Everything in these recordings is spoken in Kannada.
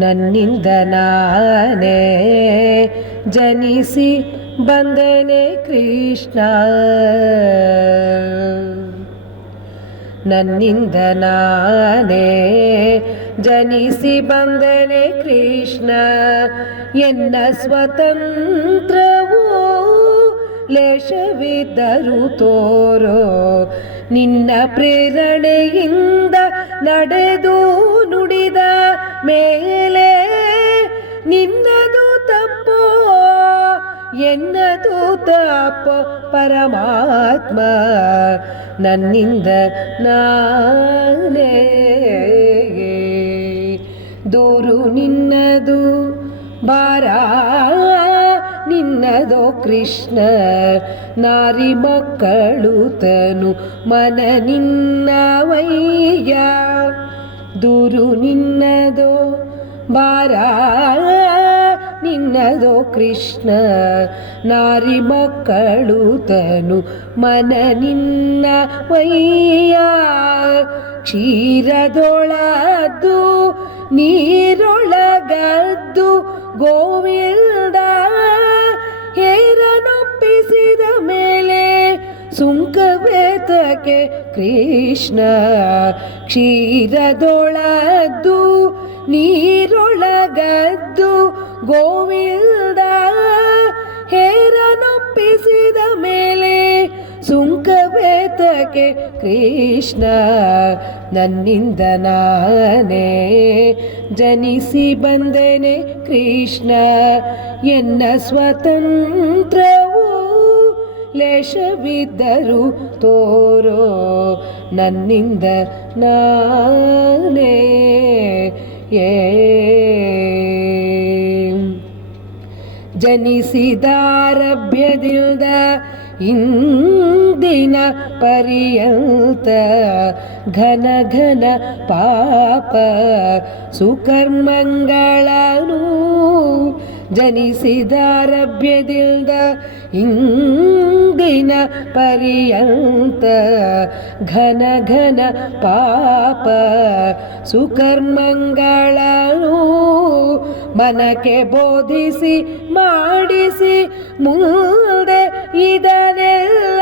ನನ್ನಿಂದ ನಾನೇ ಜನಿಸಿ ಬಂದೆನೆ ಕೃಷ್ಣ, ನನ್ನಿಂದ ನಾನೇ ಜನಿಸಿ ಬಂದೆನೆ ಕೃಷ್ಣ. ಎನ್ನ ಸ್ವತಂತ್ರವೂ ಲೇಷವಿದ್ದರೂ ತೋರೋ, ನಿನ್ನ ಪ್ರೇರಣೆಯಿಂದ ನಡೆದು ನುಡಿದ ಮೇಲೆ ನಿನ್ನದು ತಪ್ಪೋ ಎನ್ನದು ತಪ್ಪೋ ಪರಮಾತ್ಮ, ನನ್ನಿಂದ ನಾನೇ ದೂರು ನಿನ್ನದು ಭಾರ ನಿನ್ನದೋ ಕೃಷ್ಣ. ನಾರಿ ಮಕ್ಕಳು ತನು ಮನ ನಿನ್ನವಯ್ಯ, ದೂರು ನಿನ್ನದೋ ಭಾರ ನಿನ್ನದೋ ಕೃಷ್ಣ. ನಾರಿ ಮಕ್ಕಳು ತನು ಮನ ನಿನ್ನವಯ್ಯ, ಕ್ಷೀರದೊಳದ್ದು ನೀರೊಳಗದ್ದು ಗೋವಿಂದ ಹೇರನೊಪ್ಪಿಸಿದ ಮೇಲೆ ಸುಂಕವೇತಕ್ಕೆ ಕೃಷ್ಣ. ಕ್ಷೀರದೊಳದ್ದು ನೀರೊಳಗದ್ದು ಗೋವಿಂದ ಹೇರನೊಪ್ಪಿಸಿದ ಮೇಲೆ ಸುಂಕವೇತಕ್ಕೆ ಕೃಷ್ಣ. ನನ್ನಿಂದ ನಾನೇ ಜನಿಸಿ ಬಂದೆನೆ ಕೃಷ್ಣ, ಎನ್ನ ಸ್ವತಂತ್ರವೂ ಲೇಷವಿದ್ದರೂ ತೋರೋ, ನನ್ನಿಂದ ನಾನೇ ಜನಿಸಿದಾರಭ್ಯದಿಂದ ಇಂದಿನ ಪರ್ಯಂತ ಘನ ಘನ ಪಾಪ ಸುಕರ್ಮಗಳನ್ನು. ಜನಿಸಿದಾರಭ್ಯದಿಂದ ಇಂದಿನ ಪರ್ಯಂತ ಘನ ಘನ ಪಾಪ ಸುಕರ್ಮಗಳನ್ನು ಮನಕ್ಕೆ ಬೋಧಿಸಿ ಮಾಡಿಸಿ ಮುಂದೆ ಇದನ್ನೆಲ್ಲ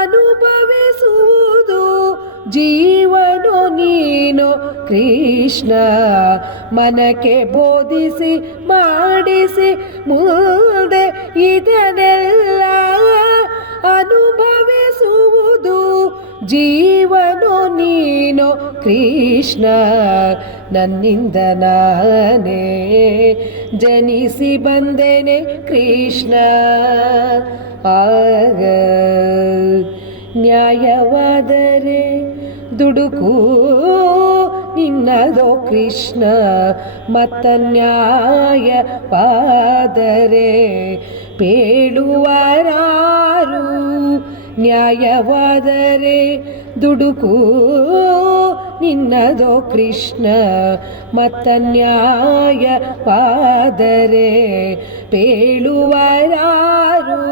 ಅನುಭವಿಸುವುದು ಜೀವನೋ ನೀನು ಕೃಷ್ಣ. ಮನಕ್ಕೆ ಬೋಧಿಸಿ ಮಾಡಿಸಿ ಮುಂದೆ ಇದನ್ನೆಲ್ಲ ಅನುಭವಿಸುವುದು ಜೀವನೋ ನೀನು ಕೃಷ್ಣ. ನನ್ನಿಂದ ನಾನೇ ಜನಿಸಿ ಬಂದೆನೆ ಕೃಷ್ಣ. ಆಗ ನ್ಯಾಯವಾದರೆ ದುಡುಕು ನಿನ್ನದೋ ಕೃಷ್ಣ, ಮತ್ತನ್ಯಾಯವಾದರೆ ಪೇಳುವರಾರು. ನ್ಯಾಯವಾದರೆ ದುಡುಕು ನಿನ್ನದೋ ಕೃಷ್ಣ, ಮತ್ತನ್ಯಾಯವಾದರೆ ಪೇಳುವರಾರು.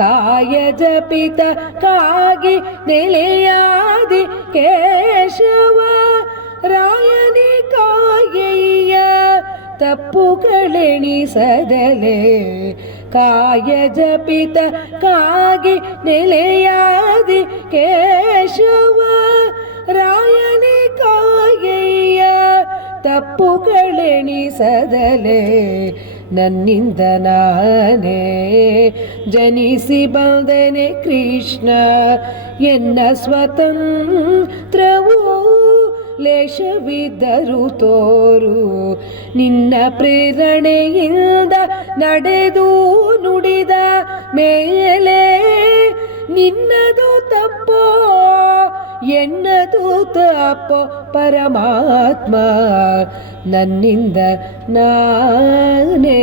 ಕಾಯ ಜಪಿತ ಕಾಗಿ ನೆಲೆಯಾದಿ ಕೇಶವ ರಾಯನಿ ಕಾಯಯ್ಯ ತಪ್ಪುಗಳೆಣಿಸದಲೆ. ಕಾಯ ಜಪಿತ ಕಾಗಿ ನೆಲೆಯಾದಿ ಕೇಶವ ರಾಯನಿ ಕಾಯಯ್ಯ ತಪ್ಪುಗಳೆಣಿಸದಲೆ. ನನ್ನಿಂದ ನಾನೇ ಜನಿಸಿ ಬಂದೆನೆ ಕೃಷ್ಣ, ಎನ್ನ ಸ್ವತಂತ್ರವೂ ಲೇಷವಿದ್ದರೂ ತೋರು. ನಿನ್ನ ಪ್ರೇರಣೆಯಿಂದ ನಡೆದು ನುಡಿದ ಮೇಲೆ ನಿನ್ನದು ತಪ್ಪೋ ಎನ್ನದು ತಪ್ಪೋ ಪರಮಾತ್ಮ, ನನ್ನಿಂದ ನಾನೇ